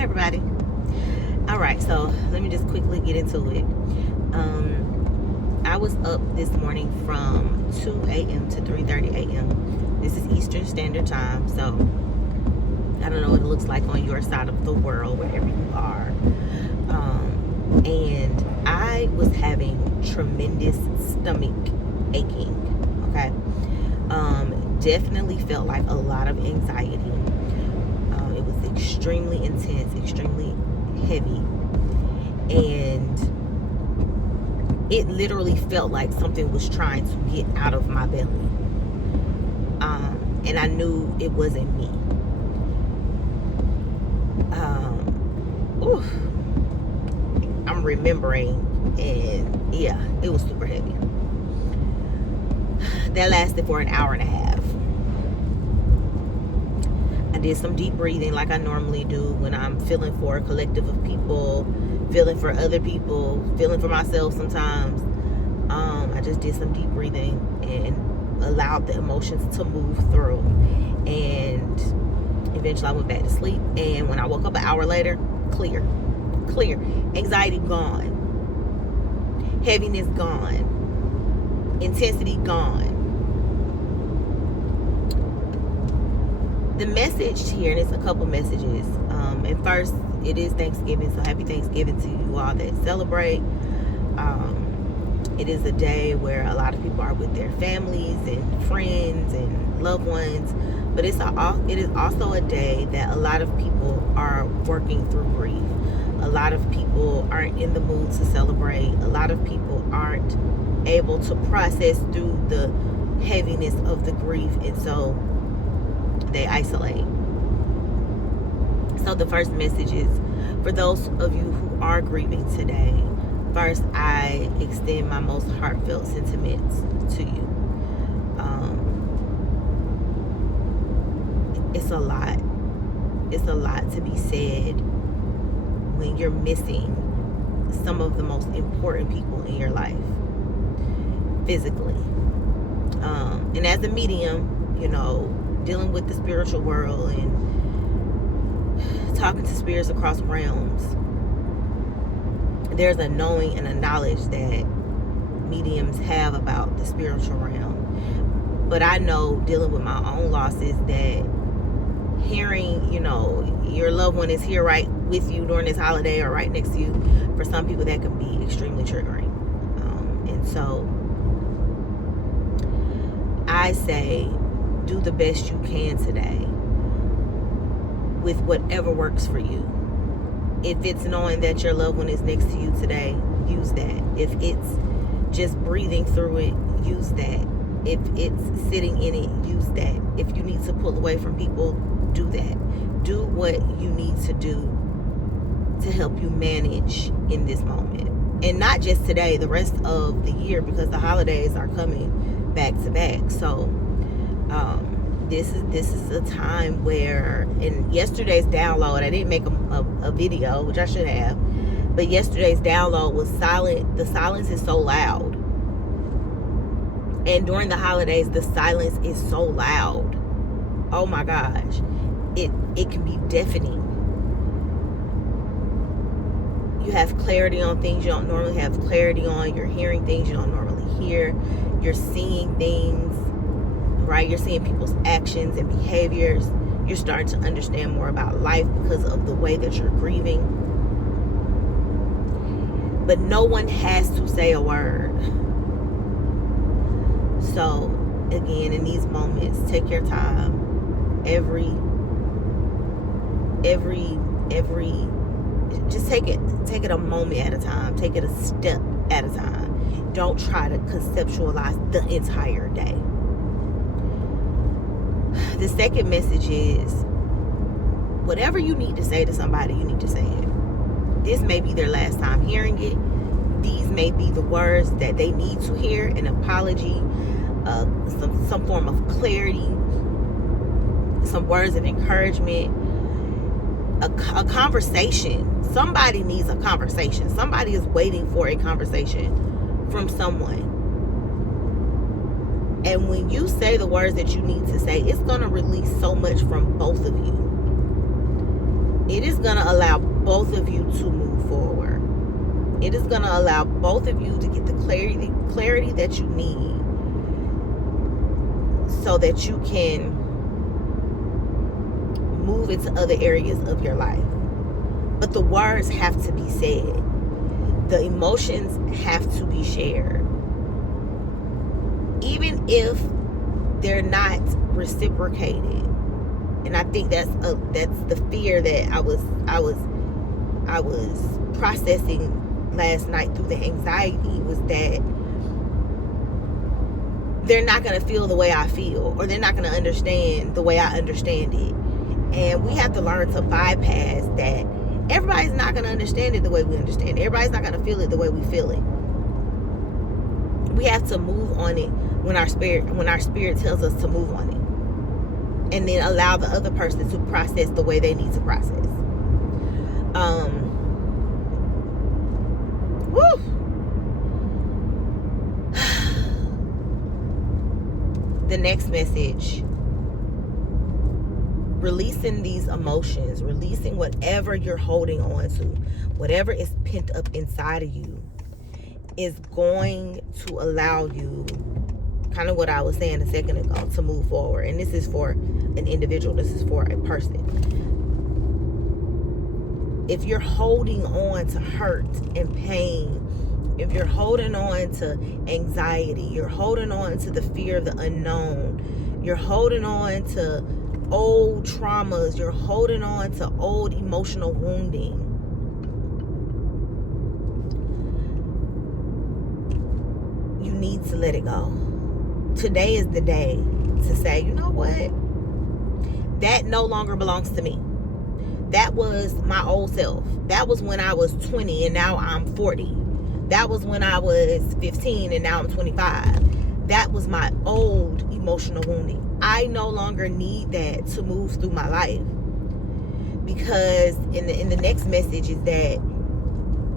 Hey everybody. All right, so let me just quickly get into it. I was up this morning from 2 a.m. to 3:30 a.m. This is Eastern Standard Time, so I don't know what it looks like on your side of the world, wherever you are. And I was having tremendous stomach aching. Okay. Definitely felt like a lot of anxiety. It was extremely intense, extremely heavy, and it literally felt like something was trying to get out of my belly. And I knew it wasn't me. I'm remembering, and yeah, it was super heavy. That lasted for an hour and a half. I did some deep breathing like I normally do when I'm feeling for a collective of people, feeling for other people, feeling for myself sometimes. I just did some deep breathing and allowed the emotions to move through. And eventually I went back to sleep. And when I woke up an hour later, clear. Anxiety gone. Heaviness gone. Intensity gone. The message here, and it's a couple messages. And first, it is Thanksgiving, so happy Thanksgiving to you all that celebrate. It is a day where a lot of people are with their families and friends and loved ones, but it is also a day that a lot of people are working through grief. A lot of people aren't in the mood to celebrate. A lot of people aren't able to process through the heaviness of the grief, and so they isolate. So the first message is for those of you who are grieving today. First, I extend my most heartfelt sentiments to you. It's a lot. It's a lot to be said when you're missing some of the most important people in your life physically. And as a medium, dealing with the spiritual world and talking to spirits across realms, there's a knowing and a knowledge that mediums have about the spiritual realm. But I know, dealing with my own losses, that hearing, your loved one is here right with you during this holiday or right next to you, for some people that can be extremely triggering. And so I say, do the best you can today with whatever works for you. If it's knowing that your loved one is next to you today, use that. If it's just breathing through it, use that. If it's sitting in it, use that. If you need to pull away from people, do that. Do what you need to do to help you manage in this moment. And not just today, the rest of the year, because the holidays are coming back to back. So this is a time where, in yesterday's download, I didn't make a video, which I should have, but yesterday's download was silent. The silence is so loud, and during the holidays the silence is so loud. Oh my gosh, it can be deafening. You have clarity on things you don't normally have clarity on. You're hearing things you don't normally hear. You're seeing things, right? You're seeing people's actions and behaviors. You're starting to understand more about life because of the way that you're grieving. But no one has to say a word. So again, in these moments, take your time. Just take it a moment at a time. Take it a step at a time. Don't try to conceptualize the entire day. The second message is, whatever you need to say to somebody, you need to say it. This may be their last time hearing it. These may be the words that they need to hear: an apology, some form of clarity, some words of encouragement, a conversation. Somebody needs a conversation. Somebody is waiting for a conversation from someone. And when you say the words that you need to say, it's going to release so much from both of you. it is going to allow both of you to move forward. It is going to allow both of you to get the clarity that you need so that you can move into other areas of your life. But the words have to be said. The emotions have to be shared. Even if they're not reciprocated. And I think that's the fear that I was processing last night through the anxiety, was that they're not going to feel the way I feel, or they're not going to understand the way I understand it. And we have to learn to bypass that. Everybody's not going to understand it the way we understand it. Everybody's not going to feel it the way we feel it. We have to move on it when our spirit tells us to move on it. And then allow the other person to process the way they need to process. Woo! The next message, releasing these emotions, releasing whatever you're holding on to, whatever is pent up inside of you, is going to allow you, kind of what I was saying a second ago, to move forward. And this is for an individual. This is for a person. If you're holding on to hurt and pain, if you're holding on to anxiety, you're holding on to the fear of the unknown, you're holding on to old traumas, you're holding on to old emotional wounding, you need to let it go. Today is the day to say, you know what? That no longer belongs to me. That was my old self. That was when I was 20 and now I'm 40. That was when I was 15 and now I'm 25. That was my old emotional wounding. I no longer need that to move through my life. Because in the next message is that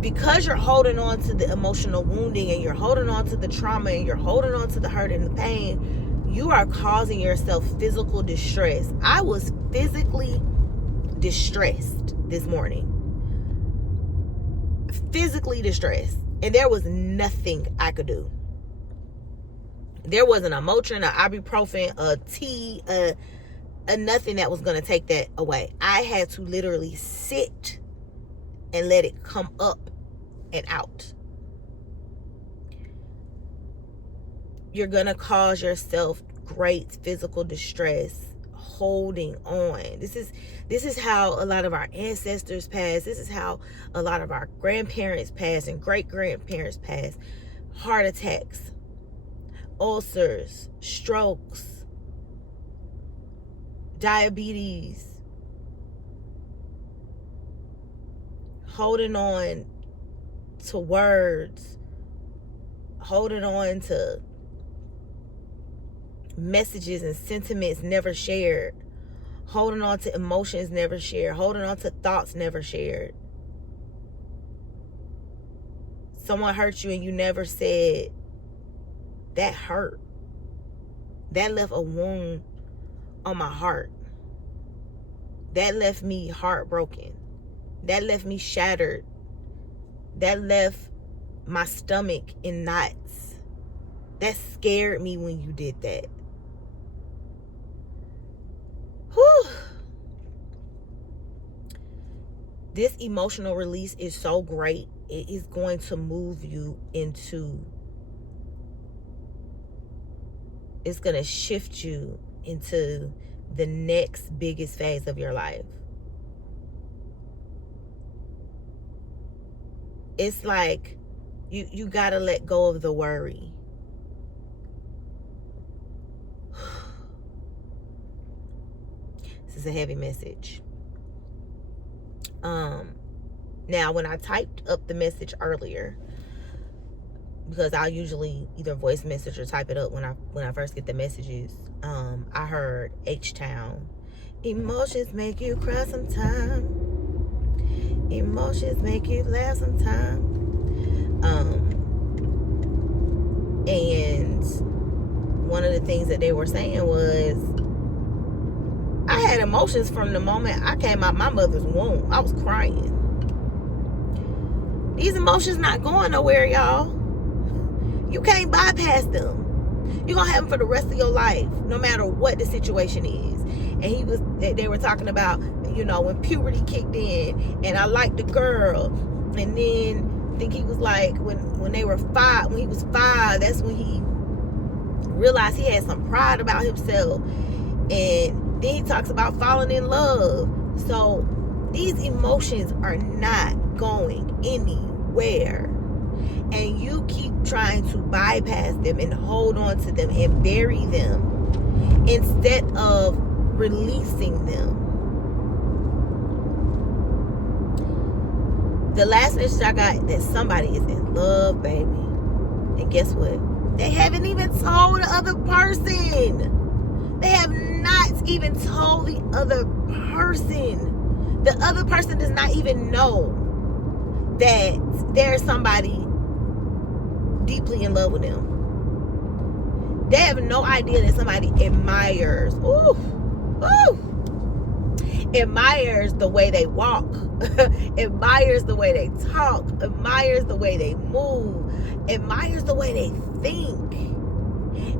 because you're holding on to the emotional wounding and you're holding on to the trauma and you're holding on to the hurt and the pain, you are causing yourself physical distress. I was physically distressed this morning. Physically distressed. And there was nothing I could do. There wasn't a Motrin, a ibuprofen, a tea, a nothing that was going to take that away. I had to literally sit and let it come up and out. You're going to cause yourself great physical distress holding on. This is how a lot of our ancestors passed. This is how a lot of our grandparents passed and great-grandparents passed. Heart attacks, ulcers, strokes, diabetes, holding on to words, holding on to messages and sentiments never shared, holding on to emotions never shared, holding on to thoughts never shared. Someone hurt you and you never said, that hurt. That left a wound on my heart. That left me heartbroken. That left me shattered. That left my stomach in knots. That scared me when you did that. Whew. This emotional release is so great. It is going to move you into, it's going to shift you into the next biggest phase of your life. It's like you got to let go of the worry. This is a heavy message. Now, when I typed up the message earlier, because I'll usually either voice message or type it up when I first get the messages, I heard H-Town. Emotions make you cry sometime. Emotions make you laugh sometime. And one of the things that they were saying was, I had emotions from the moment I came out my mother's womb. I was crying. These emotions not going nowhere, y'all. You can't bypass them. You're going to have them for the rest of your life, no matter what the situation is. And they were talking about, when puberty kicked in, and I liked the girl. And then I think he was like, when he was 5, that's when he realized he had some pride about himself. And then he talks about falling in love. So these emotions are not going anywhere. And you keep trying to bypass them and hold on to them and bury them instead of releasing them. The last message I got, that somebody is in love, baby. And guess what? They haven't even told the other person. They have not even told the other person. The other person does not even know that there's somebody deeply in love with them. They have no idea that somebody admires. Admires the way they walk, admires the way they talk, admires the way they move, admires the way they think,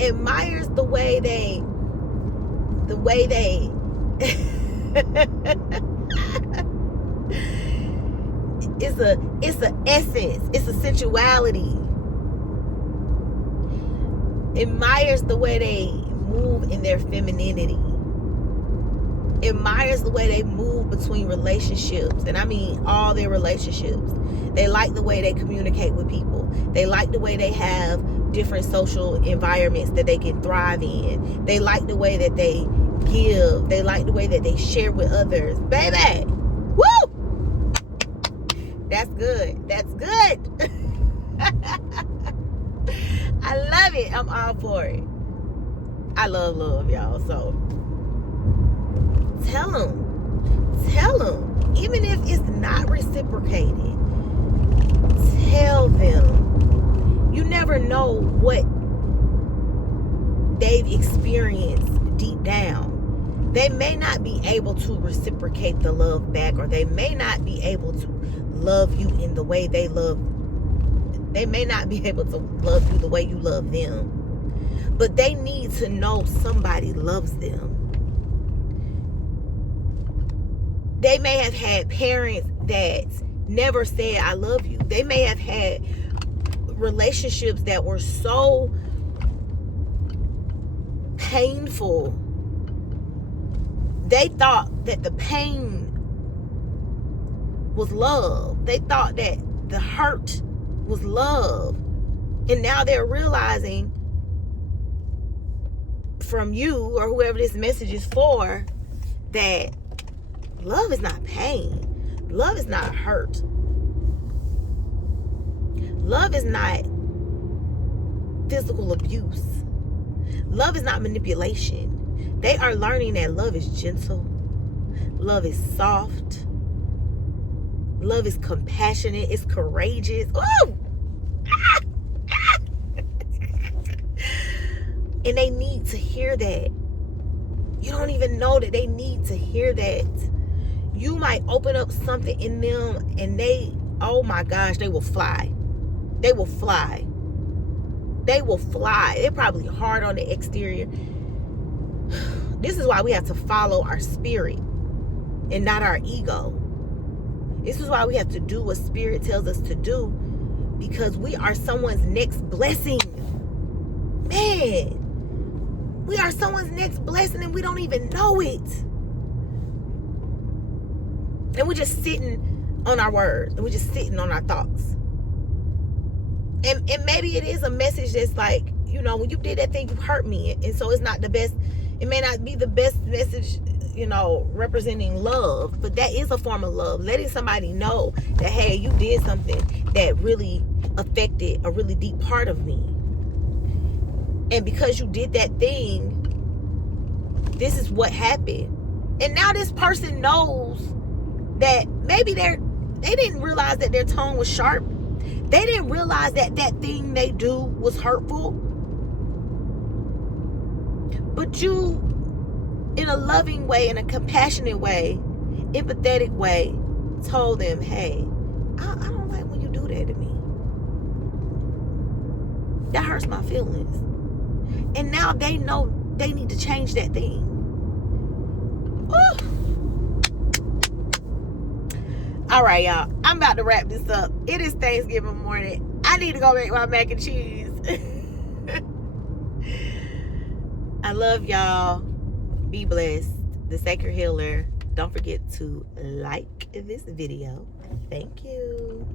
admires the way they it's a essence, it's a sensuality. Admires the way they move in their femininity. Admires the way they move between relationships, and I mean all their relationships. They like the way they communicate with people. They like the way they have different social environments that they can thrive in. They like the way that they give. They like the way that they share with others. Baby, woo! That's good. That's good. I love it. I'm all for it. I love y'all. So tell them, even if it's not reciprocated, tell them. You never know what they've experienced deep down. They may not be able to reciprocate the love back, or they may not be able to love you in the way they may not be able to love you the way you love them. But they need to know somebody loves them. They may have had parents that never said, I love you. They may have had relationships that were so painful. They thought that the pain was love. They thought that the hurt was love. And now they're realizing from you, or whoever this message is for, that love is not pain. Love is not hurt. Love is not physical abuse. Love is not manipulation. They are learning that love is gentle. Love is soft. Love is compassionate. It's courageous. Ooh! And they need to hear that. You don't even know that they need to hear that. You might open up something in them and they, oh my gosh, they will fly. They will fly. They will fly. They're probably hard on the exterior. This is why we have to follow our spirit and not our ego. This is why we have to do what spirit tells us to do, because we are someone's next blessing. Man, we are someone's next blessing and we don't even know it. And we're just sitting on our words, and we're just sitting on our thoughts. And maybe it is a message that's like, when you did that thing, you hurt me. And so it's not the best, it may not be the best message, representing love, but that is a form of love. Letting somebody know that, hey, you did something that really affected a really deep part of me. And because you did that thing, this is what happened. And now this person knows that maybe they didn't realize that their tongue was sharp. They didn't realize that that thing they do was hurtful. But you in a loving way, in a compassionate way, empathetic way, told them, hey, I don't like when you do that to me. That hurts my feelings. And now they know they need to change that thing. Woo. All right, y'all. I'm about to wrap this up. It is Thanksgiving morning. I need to go make my mac and cheese. I love y'all. Be blessed. The Sacred Healer. Don't forget to like this video. Thank you.